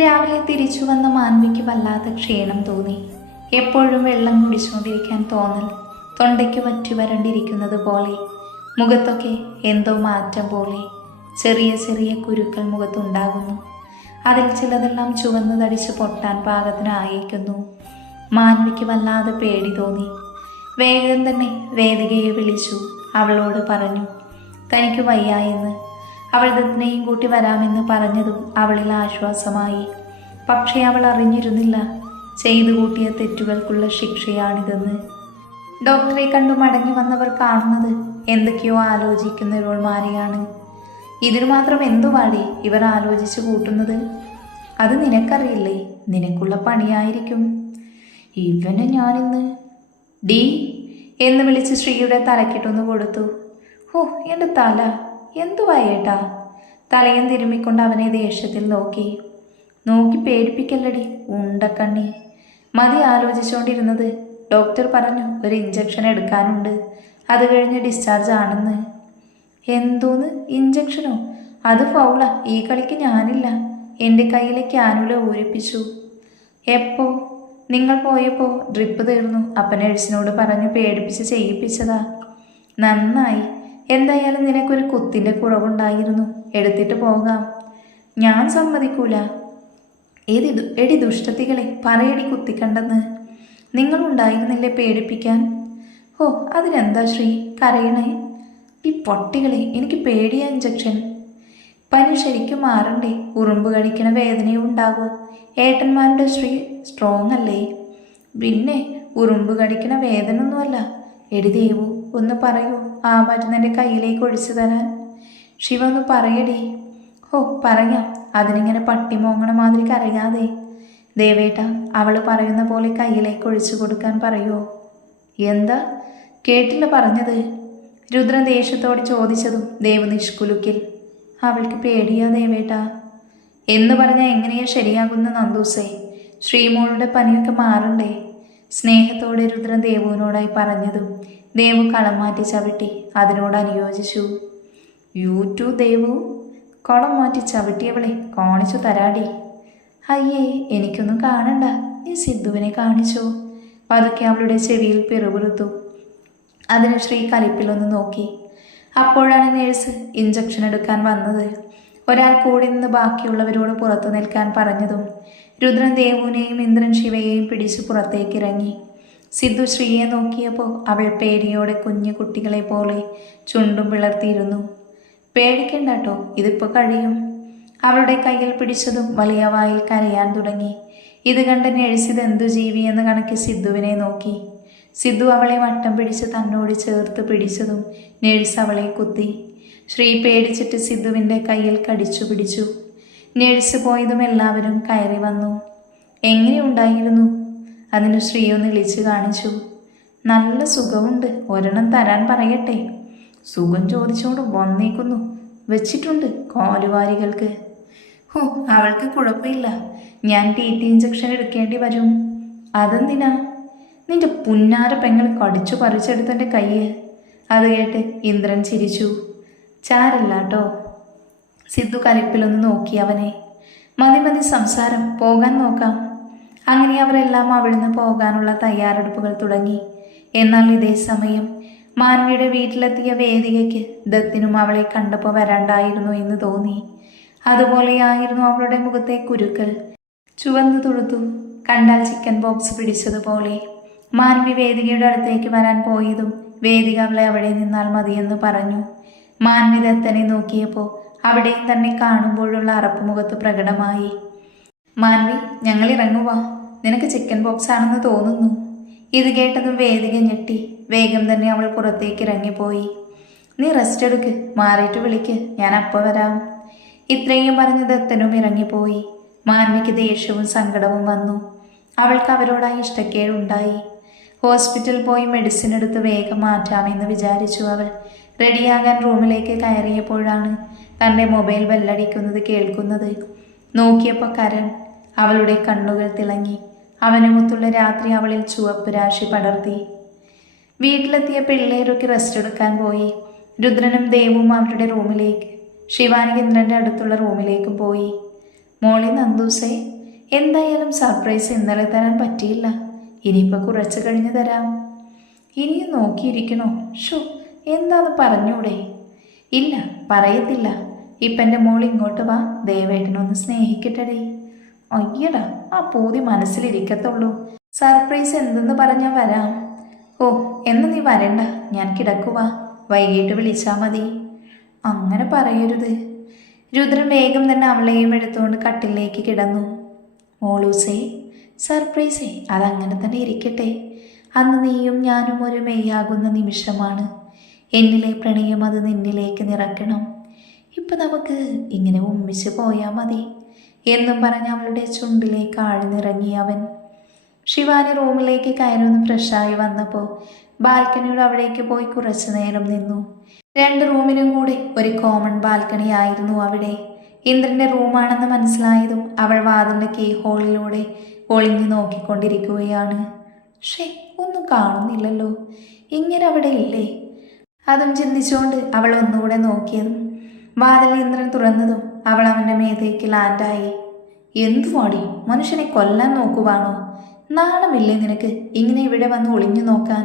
രാവിലെ തിരിച്ചു വന്ന മാൻവിക്ക് വല്ലാതെ ക്ഷീണം തോന്നി. എപ്പോഴും വെള്ളം കുടിച്ചുകൊണ്ടിരിക്കാൻ തോന്നൽ തൊണ്ടയ്ക്ക് വറ്റി വരണ്ടിരിക്കുന്നത് പോലെ. മുഖത്തൊക്കെ എന്തോ മാറ്റം പോലെ. ചെറിയ ചെറിയ കുരുക്കൾ മുഖത്തുണ്ടാകുന്നു. അതിൽ ചിലതെല്ലാം ചുവന്നതടിച്ച് പൊട്ടാൻ പാകത്തിനായേക്കുന്നു മാൻവിക്ക് വല്ലാതെ പേടി തോന്നി. വേഗം തന്നെ വേദികയെ വിളിച്ചു. അവളോട് പറഞ്ഞു തനിക്ക് വയ്യായെന്ന്. അവൾ ദത്തിനെയും കൂട്ടി വരാമെന്ന് പറഞ്ഞതും അവളിൽ ആശ്വാസമായി. പക്ഷേ അവൾ അറിഞ്ഞിരുന്നില്ല. ചെയ്തു കൂട്ടിയ തെറ്റുകൾക്കുള്ള ശിക്ഷയാണിതെന്ന്. ഡോക്ടറെ കണ്ടു മടങ്ങി വന്നവർ കാണുന്നത് എന്തൊക്കെയോ ആലോചിക്കുന്ന ഇവൾമാരെയാണ് ഇതിനു മാത്രം എന്തു പാടി ഇവർ ആലോചിച്ചു കൂട്ടുന്നത്? അത് നിനക്കറിയില്ലേ? നിനക്കുള്ള പണിയായിരിക്കും. ഇവനെ ഞാനിന്ന് ഡി എന്ന് വിളിച്ച് ശ്രീയുടെ തലക്കിട്ടൊന്ന് കൊടുത്തു. ഹോ എന്റെ തല. എന്തു വയ്യേട്ടാ തലയും തിരുമ്മിക്കൊണ്ട് അവനെ ദേഷ്യത്തിൽ നോക്കി. നോക്കി പേടിപ്പിക്കല്ലടി ഉണ്ടക്കണ്ണി. മതി ആലോചിച്ചുകൊണ്ടിരുന്നത് ഡോക്ടർ പറഞ്ഞു ഒരു ഇഞ്ചക്ഷൻ എടുക്കാനുണ്ട്. അത് കഴിഞ്ഞ് ഡിസ്ചാർജ് ആണെന്ന്. എന്തോന്ന്? ഇഞ്ചക്ഷനോ അത് ഫൗള ഈ കളിക്ക് ഞാനില്ല. എന്റെ കയ്യിലെ ക്യാനുല ഊരിപ്പിച്ചു. എപ്പോ? നിങ്ങൾ പോയപ്പോൾ ഡ്രിപ്പ് തീർന്നു. അപ്പ നഴ്സിനോട് പറഞ്ഞു പേടിപ്പിച്ച് ചെയ്യിപ്പിച്ചതാ. നന്നായി. എന്തായാലും നിനക്കൊരു കുത്തിന്റെ കുറവുണ്ടായിരുന്നു. എടുത്തിട്ട് പോകാം. ഞാൻ സമ്മതിക്കൂല. ഏതി എടി ദുഷ്ടത്തികളെ പറയടി കുത്തിക്കണ്ടെന്ന്. നിങ്ങളുണ്ടായിരുന്നില്ലേ പേടിപ്പിക്കാൻ? ഓ അതിനെന്താ ശ്രീ? കരയണേ. ഈ പൊട്ടികളെ എനിക്ക് പേടിയ ഇഞ്ചക്ഷൻ. പനി ശരിക്കും മാറണ്ടേ? ഉറുമ്പ് കടിക്കണ വേദനയും ഉണ്ടാകും. ഏട്ടന്മാരുടെ ശ്രീ സ്ട്രോങ് അല്ലേ? പിന്നെ ഉറുമ്പ് കടിക്കണ വേദന ഒന്നുമല്ല എടി ദേവു ഒന്ന് പറയൂ. ആ മരുന്നെന്റെ കയ്യിലേക്ക് ഒഴിച്ചു തരാൻ. ശിവ ഒന്ന് പറയടി. ഓ പറയാം. അതിനിങ്ങനെ പട്ടി മോങ്ങണ മാതിരി കരയാതെ. ദേവേട്ട അവൾ പറയുന്ന പോലെ കയ്യിലേക്ക് ഒഴിച്ചു കൊടുക്കാൻ പറയുമോ എന്താ? കേട്ടില്ല പറഞ്ഞത്. രുദ്രൻ ദേഷ്യത്തോടെ ചോദിച്ചതും ദേവ് നിഷ്കുലുക്കിൽ. അവൾക്ക് പേടിയാ ദേവേട്ട. എന്ന് പറഞ്ഞാൽ എങ്ങനെയാ ശരിയാകുന്ന നന്ദൂസേ? ശ്രീമോളുടെ പനിയൊക്കെ മാറണ്ടേ? സ്നേഹത്തോടെ രുദ്രൻ ദേവുവിനോടായി പറഞ്ഞതും ദേവു കളം മാറ്റി ചവിട്ടി. അതിനോട് അനുയോജിച്ചു. യു ടു ദേവു കളം മാറ്റി ചവിട്ടിയവളെ കാണിച്ചു തരാടി. അയ്യേ എനിക്കൊന്നും കാണണ്ട. നീ സിദ്ധുവിനെ കാണിച്ചു. പതുക്കെ അവളുടെ ചെവിയിൽ പിറുപിറുത്തു. അതിന് ശ്രീ കലിപ്പിലൊന്ന് നോക്കി. അപ്പോഴാണ് നേഴ്സ് ഇഞ്ചക്ഷൻ എടുക്കാൻ വന്നത്. ഒരാൾ കൂടി നിന്ന് ബാക്കിയുള്ളവരോട് പുറത്തു നിൽക്കാൻ പറഞ്ഞതും രുദ്രൻ ദേവുവിനെയും ഇന്ദ്രൻ ശിവയെയും പിടിച്ചു പുറത്തേക്കിറങ്ങി. സിദ്ധു ശ്രീയെ നോക്കിയപ്പോൾ അവൾ പേടിയോടെ കുഞ്ഞു കുട്ടികളെ പോലെ ചുണ്ടും പിളർത്തിയിരുന്നു. പേടിക്കണ്ടാട്ടോ ഇതിപ്പോൾ കഴിയും. അവളുടെ കയ്യിൽ പിടിച്ചതും വലിയ വായിൽ കരയാൻ തുടങ്ങി. ഇത് കണ്ട് നഴ്സിത് എന്തു ജീവി എന്ന് കണക്കി സിദ്ധുവിനെ നോക്കി. സിദ്ധു അവളെ വട്ടം പിടിച്ച് തന്നോട് ചേർത്ത് പിടിച്ചതും നഴ്സ് അവളെ കുത്തി. ശ്രീ പേടിച്ചിട്ട് സിദ്ധുവിന്റെ കയ്യിൽ കടിച്ചു പിടിച്ചു. നഴ്സ് പോയതും എല്ലാവരും കയറി വന്നു. എങ്ങനെയുണ്ടായിരുന്നു അതിന് ശ്രീ ഒന്ന് വിളിച്ചു കാണിച്ചു. നല്ല സുഖമുണ്ട്. ഒരെണ്ണം തരാൻ പറയട്ടെ. സുഖം ചോദിച്ചോണ്ട് വന്നേക്കുന്നു. വെച്ചിട്ടുണ്ട് കോലുവാരികൾക്ക്. ഹോ അവൾക്ക് കുഴപ്പമില്ല. ഞാൻ ടി ടി ഇഞ്ചക്ഷൻ എടുക്കേണ്ടി വരും. അതെന്തിനാ? നിന്റെ പുന്നാര പെങ്ങൾ കടിച്ചു പറിച്ചെടുത്തെന്റെ കയ്യ് അത് കേട്ട് ഇന്ദ്രൻ ചിരിച്ചു. ചാരല്ല കേട്ടോ സിദ്ധു കലിപ്പിലൊന്ന് നോക്കി അവനെ. മതി മതി സംസാരം. പോകാൻ നോക്കാം. അങ്ങനെ അവരെല്ലാം അവിടുന്ന് പോകാനുള്ള തയ്യാറെടുപ്പുകൾ തുടങ്ങി. എന്നാൽ ഇതേ സമയം മാൻവിയുടെ വീട്ടിലെത്തിയ വേദികയ്ക്ക് ദത്തിനും അവളെ കണ്ടപ്പോൾ വരാണ്ടായിരുന്നു എന്ന് തോന്നി. അതുപോലെയായിരുന്നു അവളുടെ മുഖത്തെ കുരുക്കൾ. ചുവന്നു തുടുത്തു കണ്ടാൽ ചിക്കൻ ബോക്സ് പിടിച്ചതുപോലെ മാൻവി വേദികയുടെ അടുത്തേക്ക് വരാൻ പോയതും വേദിക അവളെ അവിടെ നിന്നാൽ മതിയെന്ന് പറഞ്ഞു. മാൻവി ദത്തനെ നോക്കിയപ്പോൾ അവിടെയും തന്നെ കാണുമ്പോഴുള്ള അറപ്പ് മുഖത്ത് പ്രകടമായി. മാൻവി ഞങ്ങൾ ഇറങ്ങുവാ. നിനക്ക് ചിക്കൻ ബോക്സ് ആണെന്ന് തോന്നുന്നു? ഇത് കേട്ടതും വേദിക ഞെട്ടി. വേഗം തന്നെ അവൾ പുറത്തേക്ക് ഇറങ്ങിപ്പോയി. നീ റെസ്റ്റ് എടുക്ക്. മാറിയിട്ട് വിളിക്ക്. ഞാൻ അപ്പോൾ വരാം. ഇത്രയും പറഞ്ഞ് ദത്തനും ഇറങ്ങിപ്പോയി. മാൻവിക്ക് ദേഷ്യവും സങ്കടവും വന്നു. അവൾക്ക് അവരോടായി ഇഷ്ടക്കേടുണ്ടായി ഹോസ്പിറ്റൽ പോയി മെഡിസിൻ എടുത്ത് വേഗം മാറ്റാമെന്ന് വിചാരിച്ചു അവൾ. റെഡിയാകാൻ റൂമിലേക്ക് കയറിയപ്പോഴാണ് തന്റെ മൊബൈൽ ബെല്ലടിക്കുന്നത് കേൾക്കുന്നത്. നോക്കിയപ്പോൾ കരൺ അവളുടെ കണ്ണുകൾ തിളങ്ങി. അവനുമൊത്തുള്ള രാത്രി അവളിൽ ചുവപ്പ് രാശി പടർത്തി. വീട്ടിലെത്തിയ പിള്ളേരൊക്കെ റെസ്റ്റ് എടുക്കാൻ പോയി. രുദ്രനും ദേവും അവരുടെ റൂമിലേക്ക് ശിവാനകേന്ദ്രന്റെ അടുത്തുള്ള റൂമിലേക്ക് പോയി. മോളി നന്ദൂസേ എന്തായാലും സർപ്രൈസ് ഇന്നലെ തരാൻ പറ്റിയില്ല. ഇനിയിപ്പോൾ കുറച്ച് കഴിഞ്ഞ് തരാം. ഇനിയും നോക്കിയിരിക്കണോ? ഷോ എന്താന്ന് പറഞ്ഞൂടെ? ഇല്ല പറയത്തില്ല. ഇപ്പം എന്റെ മോൾ ഇങ്ങോട്ട് വാ ദയവേട്ടനൊന്ന് സ്നേഹിക്കട്ടെടേ അയ്യടാ ആ പൂതി മനസ്സിലിരിക്കത്തുള്ളൂ. സർപ്രൈസ് എന്തെന്ന് പറഞ്ഞാൽ വരാം. ഓ എന്ന് നീ വരണ്ട ഞാൻ കിടക്കുവാ. വൈകിട്ട് വിളിച്ചാൽ മതി. അങ്ങനെ പറയരുത്. രുദ്രൻ വേഗം തന്നെ അവളെയും എടുത്തുകൊണ്ട് കട്ടിലേക്ക് കിടന്നു. മോളൂസേ സർപ്രൈസേ അതങ്ങനെ തന്നെ ഇരിക്കട്ടെ. അന്ന് നീയും ഞാനും ഒരു മെയ്യാകുന്ന നിമിഷമാണ്. എന്നിലെ പ്രണയം അത് നിന്നിലേക്ക് നിറക്കണം. ഇപ്പം നമുക്ക് ഇങ്ങനെ ഉമ്മിച്ച് പോയാൽ മതി. എന്നും പറഞ്ഞ് അവളുടെ ചുണ്ടിലേക്ക് ആഴ്ന്നിറങ്ങി അവൻ. ശിവാനി റൂമിലേക്ക് കയറുന്ന ഫ്രഷായി വന്നപ്പോൾ ബാൽക്കണിയുടെ അവിടേക്ക് പോയി കുറച്ചു നേരം നിന്നു. രണ്ട് റൂമിനും കൂടി ഒരു കോമൺ ബാൽക്കണി ആയിരുന്നു അവിടെ. ഇന്ദ്രന്റെ റൂമാണെന്ന് മനസ്സിലായതും അവൾ വാതിലിന്റെ കീ ഹോളിലൂടെ ഒളിഞ്ഞു നോക്കിക്കൊണ്ടിരിക്കുകയാണ്. ഷേ ഒന്നും കാണുന്നില്ലല്ലോ. ഇങ്ങനെ അവിടെ ഇല്ലേ? അതും ചിന്തിച്ചുകൊണ്ട് അവൾ ഒന്നുകൂടെ നോക്കിയതും വാതിൽ ഇന്ദ്രൻ തുറന്നതും അവൾ അവന്റെ മേതേക്ക് ലാൻഡായി. എന്തുവാടി? മനുഷ്യനെ കൊല്ലാൻ നോക്കുവാണോ? നാണമില്ലേ നിനക്ക് ഇങ്ങനെ ഇവിടെ വന്ന് ഒളിഞ്ഞു നോക്കാൻ?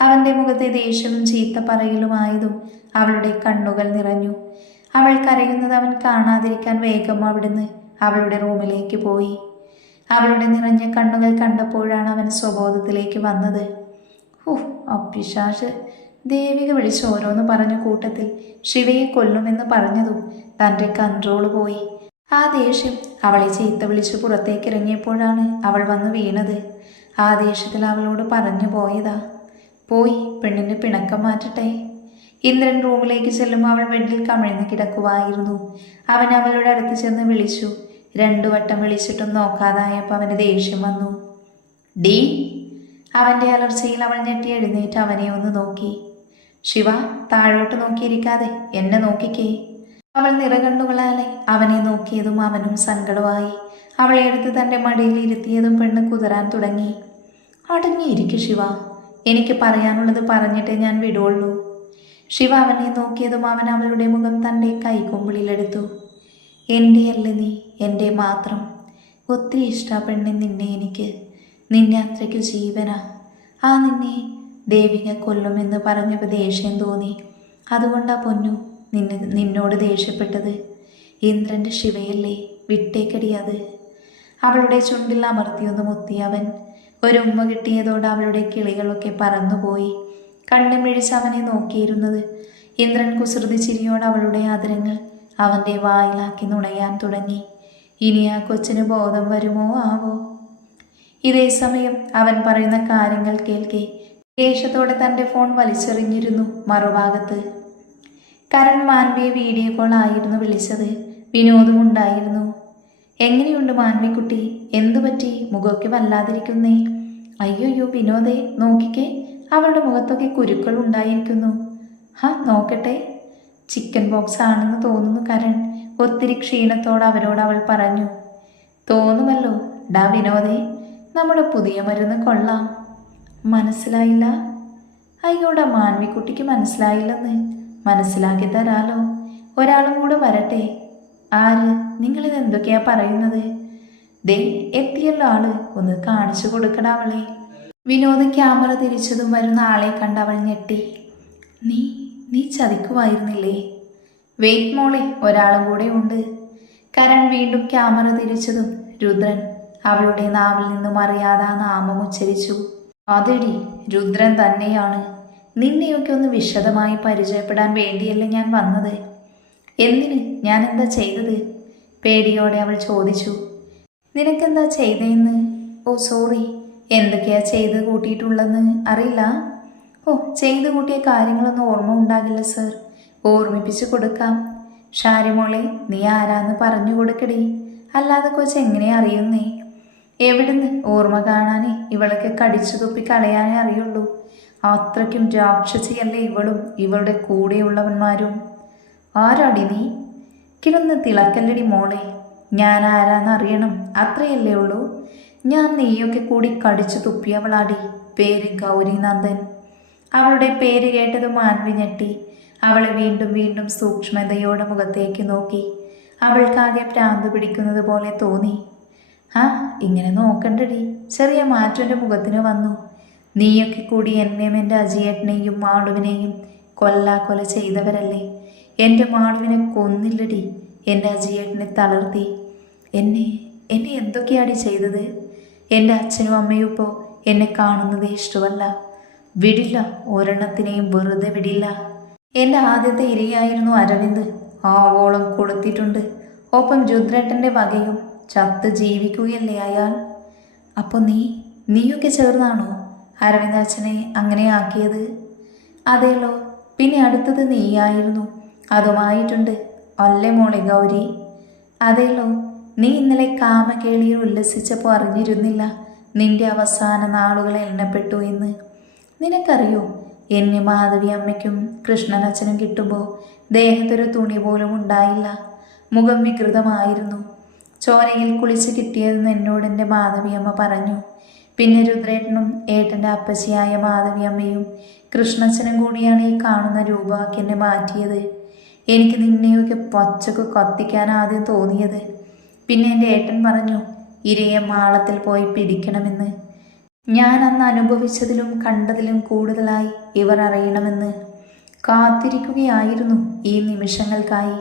അവന്റെ മുഖത്തെ ദേഷ്യവും ചീത്ത അവളുടെ കണ്ണുകൾ നിറഞ്ഞു. അവൾ കരയുന്നത് അവൻ കാണാതിരിക്കാൻ വേഗം അവിടുന്ന് അവളുടെ റൂമിലേക്ക് പോയി. അവളുടെ നിറഞ്ഞ കണ്ണുകൾ കണ്ടപ്പോഴാണ് അവൻ സ്വബോധത്തിലേക്ക് വന്നത്. ഹു അപ്പിശാഷ് ദേവിക വിളിച്ച് ഓരോന്ന് പറഞ്ഞ കൂട്ടത്തിൽ ശിവയെ കൊല്ലുമെന്ന് പറഞ്ഞതും തന്റെ കൺട്രോൾ പോയി. ആ ദേഷ്യം അവളെ ചീത്ത വിളിച്ച് പുറത്തേക്ക് ഇറങ്ങിയപ്പോഴാണ് അവൾ വന്ന് വീണത്. ആ ദേഷ്യത്തിൽ അവളോട് പറഞ്ഞു പോയതാ. പോയി പെണ്ണിന്റെ പിണക്കം മാറ്റട്ടെ. ഇന്ദ്രൻ റൂമിലേക്ക് ചെല്ലുമ്പോൾ അവൾ ബെഡിൽ കമിഴ്ന്ന് കിടക്കുവായിരുന്നു. അവൻ അവളുടെ അടുത്ത് ചെന്ന് വിളിച്ചു. രണ്ടു വട്ടം വിളിച്ചിട്ടും നോക്കാതായപ്പോൾ അവന് ദേഷ്യം വന്നു. ഡി? അവന്റെ അലർച്ചയിൽ അവൾ ഞെട്ടി എഴുന്നേറ്റ് അവനെ ഒന്ന് നോക്കി. ശിവ താഴോട്ട് നോക്കിയിരിക്കാതെ എന്നെ നോക്കിക്കേ. അവൾ നിറകണ്ണുകളാലെ അവനെ നോക്കിയതും അവനും സങ്കടമായി. അവളെ എടുത്ത് തന്റെ മടിയിൽ ഇരുത്തിയതും പെണ്ണ് കുതിരാൻ തുടങ്ങി. അടങ്ങിയിരിക്കും ശിവ. എനിക്ക് പറയാനുള്ളത് പറഞ്ഞിട്ടേ ഞാൻ വിടുള്ളൂ ശിവ അവനെ നോക്കിയതും അവൻ അവളുടെ മുഖം തന്റെ കൈകൊമ്പിളിലെടുത്തു. എന്റെ അല്ല നീ എന്റെ മാത്രം. ഒത്തിരി ഇഷ്ട നിന്നെ എനിക്ക്. നിന്നെ അത്രയ്ക്ക് ജീവന. ആ നിന്നെ ദേവിക കൊല്ലുമെന്ന് പറഞ്ഞപ്പോൾ ദേഷ്യം തോന്നി. അതുകൊണ്ടാ പൊന്നു. നിന്നെ നിന്നോട് ദേഷ്യപ്പെട്ടത്? ഇന്ദ്രന്റെ ശിവയല്ലേ വിട്ടേക്കടി അത് അവളുടെ ചുണ്ടിൽ അമർത്തിയൊന്ന് മുത്തി അവൻ. ഒരു ഉമ്മ കിട്ടിയതോടെ അവളുടെ കിളികളൊക്കെ പറന്നുപോയി. കണ്ണുമിഴിച്ച് അവനെ നോക്കിയിരുന്നത്. ഇന്ദ്രൻ കുസൃതി ചിരിയോടെ അവളുടെ ആദരങ്ങൾ അവന്റെ വായിലാക്കി നുണയാൻ തുടങ്ങി. ഇനി ആ കൊച്ചിന് ബോധം വരുമോ? ആവോ? ഇതേ സമയം അവൻ പറയുന്ന കാര്യങ്ങൾ കേൾക്കെ. ദേഷ്യത്തോടെ തന്റെ ഫോൺ വലിച്ചെറിഞ്ഞിരുന്നു മറുഭാഗത്ത്. കരൺ മാൻവിയെ വീഡിയോ കോൾ ആയിരുന്നു വിളിച്ചത്. വിനോദം ഉണ്ടായിരുന്നു എങ്ങനെയുണ്ട് മാൻവിക്കുട്ടി? എന്തു പറ്റി? മുഖമൊക്കെ വല്ലാതിരിക്കുന്നേ. അയ്യോയ്യോ വിനോദേ നോക്കിക്കേ. അവളുടെ മുഖത്തൊക്കെ കുരുക്കൾ ഉണ്ടായിരിക്കുന്നു. ഹാ നോക്കട്ടെ. ചിക്കൻ ബോക്സ് ആണെന്ന് തോന്നുന്നു കരൺ. ഒത്തിരി ക്ഷീണത്തോടെ അവരോട് അവൾ പറഞ്ഞു. തോന്നുമല്ലോ. ഡാ വിനോദേ നമ്മുടെ പുതിയ മരുന്ന് കൊള്ളാം. മനസ്സിലായില്ല? അയ്യോടാ മാൻവിക്കുട്ടിക്ക് മനസ്സിലായില്ലെന്ന്. മനസ്സിലാക്കി തരാലോ. ഒരാളും കൂടെ വരട്ടെ. ആര്? നിങ്ങളിത് എന്തൊക്കെയാ പറയുന്നത്? ദേ എത്തിയല്ലോ ആൾ. ഒന്ന് കാണിച്ചു കൊടുക്കടാ അവളെ. വിനോദ് ക്യാമറ തിരിച്ചതും വരുന്ന ആളെ കണ്ട് അവൾ ഞെട്ടി. നീ നീ ചതിക്കുമായിരുന്നില്ലേ വെയിറ്റ് മോളെ ഒരാളും കൂടെ ഉണ്ട്. കരൺ വീണ്ടും ക്യാമറ തിരിച്ചതും രുദ്രൻ അവളുടെ നാവിൽ നിന്നും അറിയാതെ നാമം ഉച്ചരിച്ചു. അതെടി രുദ്രൻ തന്നെയാണ്. നിന്നെയൊക്കെ ഒന്ന് വിശദമായി പരിചയപ്പെടാൻ വേണ്ടിയല്ലേ ഞാൻ വന്നത്? എന്തിന് എന്താ ചെയ്തത്? പേടിയോടെ അവൾ ചോദിച്ചു. നിനക്കെന്താ ചെയ്തതെന്ന് ഓ സോറി. എന്തൊക്കെയാ ചെയ്ത് കൂട്ടിയിട്ടുള്ളതെന്ന് അറിയില്ല. ഓ ചെയ്തു കൂട്ടിയ കാര്യങ്ങളൊന്നും ഓർമ്മ ഉണ്ടാകില്ല സർ. ഓർമ്മിപ്പിച്ച് കൊടുക്കാം. ഷാരിമോളെ നീ ആരാന്ന് പറഞ്ഞു കൊടുക്കടി. അല്ലാതെ കൊച്ച് എങ്ങനെ അറിയുന്നേ? എവിടുന്ന്? ഓർമ്മ കാണാനേ ഇവളൊക്കെ കടിച്ചു തുപ്പി കളയാനേ അറിയുള്ളൂ. അത്രയ്ക്കും രാക്ഷസിയല്ലേ ഇവളും? ഇവളുടെ കൂടെയുള്ളവന്മാരും. ആരാടി നീ? കിടന്ന് തിളക്കല്ലടി മോളെ. ഞാൻ ആരാന്നറിയണം അത്രയല്ലേ ഉള്ളൂ. ഞാൻ നീയൊക്കെ കൂടി കടിച്ചു തുപ്പിയവളാടി. പേര് ഗൗരിനന്ദൻ. അവളുടെ പേര് കേട്ടത് മാൻവി ഞെട്ടി. അവളെ വീണ്ടും വീണ്ടും സൂക്ഷ്മതയോടെ മുഖത്തേക്ക് നോക്കി. അവൾക്കാകെ പ്രാന്ത് പിടിക്കുന്നത് പോലെ തോന്നി. ആ ഇങ്ങനെ നോക്കണ്ടടി. ചെറിയ മാറ്റം മുഖത്തിന് വന്നു. നീയൊക്കെ കൂടി എന്നെയും എന്റെ അജിയേട്ടനെയും മാളുവിനെയും കൊല ചെയ്തവരല്ലേ. എന്റെ മാളുവിനെ കൊന്നില്ലടി. എന്റെ അജിയേട്ടനെ തളർത്തി. എന്നെ എന്നെ എന്തൊക്കെയാടി ചെയ്തത്? എന്റെ അച്ഛനും അമ്മയും ഇപ്പോൾ എന്നെ കാണുന്നത് ഇഷ്ടമല്ല. വിടില്ല ഒരെണ്ണത്തിനെയും വെറുതെ വിടില്ല. എന്റെ ആദ്യത്തെ ഇരയായിരുന്നു അരവിന്ദ്. ആവോളം കൊടുത്തിട്ടുണ്ട് ഒപ്പം രുദ്രേട്ടന്റെ വകയും ചത്ത് ജീവിക്കുകയല്ലേ അയാൾ? അപ്പോൾ നീ നീയൊക്കെ ചേർന്നാണോ? അരവിന്ദ് അച്ഛനെ അങ്ങനെ ആക്കിയത്? അതേലോ പിന്നെ അടുത്തത് നീയായിരുന്നു. അതുമായിട്ടുണ്ട്. അല്ലേ മോളെ ഗൗരി? അതേലോ നീ ഇന്നലെ കാമകേളിയിൽ ഉല്ലസിച്ചപ്പോൾ അറിഞ്ഞിരുന്നില്ല നിന്റെ അവസാന നാളുകൾ എണ്ണപ്പെട്ടു എന്ന്. നിനക്കറിയോ എന്നെ മാധവി അമ്മയ്ക്കും കൃഷ്ണനച്ഛനും കിട്ടുമ്പോൾ ദേഹത്തൊരു തുണി പോലും ഉണ്ടായില്ല. മുഖം വികൃതമായിരുന്നു. ചോരയിൽ കുളിച്ച് കിട്ടിയതെന്ന് എന്നോട് എന്റെ മാധവിയമ്മ പറഞ്ഞു. പിന്നെ രുദ്രേട്ടനും ഏട്ടന്റെ അപ്പച്ചിയായ മാധവിയമ്മയും കൃഷ്ണച്ചനും കൂടിയാണ് ഈ കാണുന്ന രൂപമാക്കി മാറ്റിയത്. എനിക്ക് നിന്നെയൊക്കെ പച്ചക്ക് കത്തിക്കാൻ ആദ്യം തോന്നിയത്. പിന്നെ എന്റെ ഏട്ടൻ പറഞ്ഞു ഇരയെ മാളത്തിൽ പോയി പിടിക്കണമെന്ന്. ഞാൻ അന്ന് അനുഭവിച്ചതിലും കണ്ടതിലും കൂടുതലായി ഇവർ അറിയണമെന്ന്. കാത്തിരിക്കുകയായിരുന്നു ഈ നിമിഷങ്ങൾക്കായി.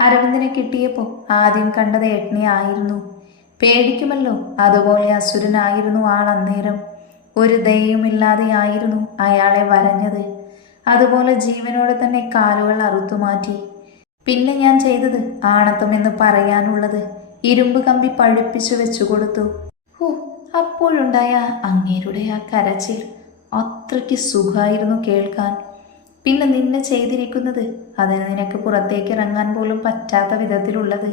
അരവിന്ദനെ കിട്ടിയപ്പോൾ ആദ്യം കണ്ടത് ഏട്ടനെ ആയിരുന്നു. പേടിക്കുമല്ലോ. അതുപോലെ അസുരനായിരുന്നു ആൾ അന്നേരം. ഒരു ദയുമില്ലാതെയായിരുന്നു അയാളെ വരഞ്ഞത്. അതുപോലെ ജീവനോടെ തന്നെ കാലുകൾ അറുത്തുമാറ്റി. പിന്നെ ഞാൻ ചെയ്തത് ആണത്തം എന്ന് പറയാനുള്ളത് ഇരുമ്പ് കമ്പി പഴുപ്പിച്ചു വെച്ചു കൊടുത്തു. ഹോ അപ്പോഴുണ്ടായ അങ്ങേരുടെ ആ കരച്ചിൽ അത്രയ്ക്ക് സുഖമായിരുന്നു കേൾക്കാൻ. പിന്നെ നിന്നെ ചെയ്തിരിക്കുന്നത് അത് നിനക്ക് പുറത്തേക്ക് ഇറങ്ങാൻ പോലും പറ്റാത്ത വിധത്തിലുള്ളത്.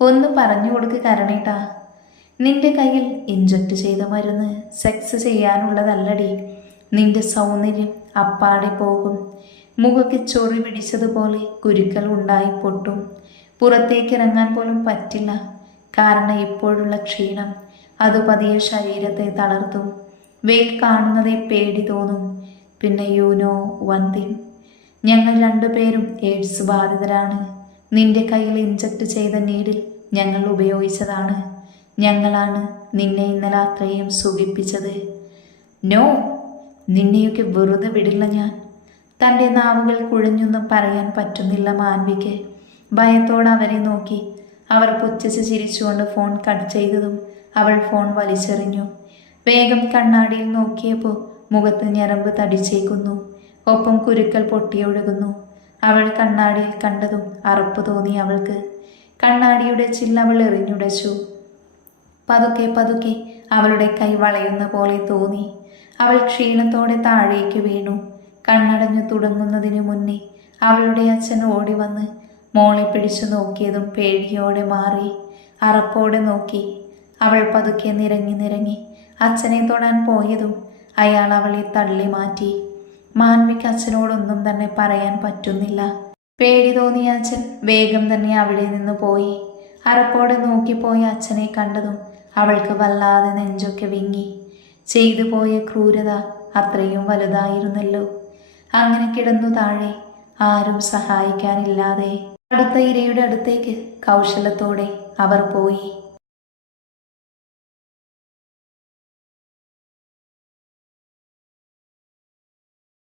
ഒന്ന് പറഞ്ഞു കൊടുക്ക് കരണേട്ടാ. നിന്റെ കയ്യിൽ ഇഞ്ചക്ട് ചെയ്ത മരുന്ന് സെക്സ് ചെയ്യാനുള്ളതല്ലടി. നിന്റെ സൗന്ദര്യം അപ്പാടെ പോകും. മുഖക്ക് ചൊറി പിടിച്ചതുപോലെ കുരുക്കൾ ഉണ്ടായി പൊട്ടും. പുറത്തേക്ക് ഇറങ്ങാൻ പോലും പറ്റില്ല. കാരണം ഇപ്പോഴുള്ള ക്ഷീണം അത് പതിയെ ശരീരത്തെ തളർത്തും. വെയിൽ കാണുന്നതേ പേടി തോന്നും. പിന്നെ യൂനോ വൺ തിങ് ഞങ്ങൾ രണ്ടുപേരും എയ്ഡ്സ് ബാധിതരാണ്. നിന്റെ കയ്യിൽ ഇഞ്ചക്ട് ചെയ്ത നീഡിൽ ഞങ്ങൾ ഉപയോഗിച്ചതാണ്. ഞങ്ങളാണ് നിന്നെ ഇന്നലെ അത്രയും സുഖിപ്പിച്ചത്. നോ നിന്നെയൊക്കെ വെറുതെ വിടില്ല ഞാൻ. തന്റെ നാവുകൾ കുഴഞ്ഞൊന്നും പറയാൻ പറ്റുന്നില്ല മാൻവിക്ക്. ഭയത്തോടെ അവരെ നോക്കി. അവർ പുച്ഛിച്ച് ചിരിച്ചുകൊണ്ട് ഫോൺ കട്ട് ചെയ്തതും അവൾ ഫോൺ വലിച്ചെറിഞ്ഞു. വേഗം കണ്ണാടിയിൽ നോക്കിയപ്പോൾ മുഖത്ത് ഞരമ്പ് തടിച്ചേക്കുന്നു. ഒപ്പം കുരുക്കൾ പൊട്ടിയൊഴുകുന്നു. അവൾ കണ്ണാടിയിൽ കണ്ടതും അറപ്പ് തോന്നി അവൾക്ക്. കണ്ണാടിയുടെ ചില്ലവൾ എറിഞ്ഞുടച്ചു. പതുക്കെ പതുക്കെ അവളുടെ കൈ വളയുന്ന പോലെ തോന്നി. അവൾ ക്ഷീണത്തോടെ താഴേക്ക് വീണു. കണ്ണടഞ്ഞു തുടങ്ങുന്നതിന് മുന്നേ അവളുടെ അച്ഛൻ ഓടി വന്ന് മോളെ പിടിച്ചു നോക്കിയതും പേടിയോടെ മാറി. അറപ്പോടെ നോക്കി. അവൾ പതുക്കെ നിരങ്ങി നിരങ്ങി അച്ഛനെ തൊടാൻ പോയതും അയാൾ അവളെ തള്ളി മാറ്റി. മാൻവിക്ക് അച്ഛനോടൊന്നും തന്നെ പറയാൻ പറ്റുന്നില്ല. പേടി തോന്നിയ അച്ഛൻ വേഗം തന്നെ അവിടെ നിന്ന് പോയി. അറപ്പോടെ നോക്കിപ്പോയ അച്ഛനെ കണ്ടതും അവൾക്ക് വല്ലാതെ നെഞ്ചൊക്കെ വിങ്ങി. ചെയ്തു പോയ ക്രൂരത അത്രയും വലുതായിരുന്നല്ലോ. അങ്ങനെ കിടന്നു താഴെ ആരും സഹായിക്കാനില്ലാതെ. അടുത്ത ഇരയുടെ അടുത്തേക്ക് കൗശലത്തോടെ അവർ പോയി.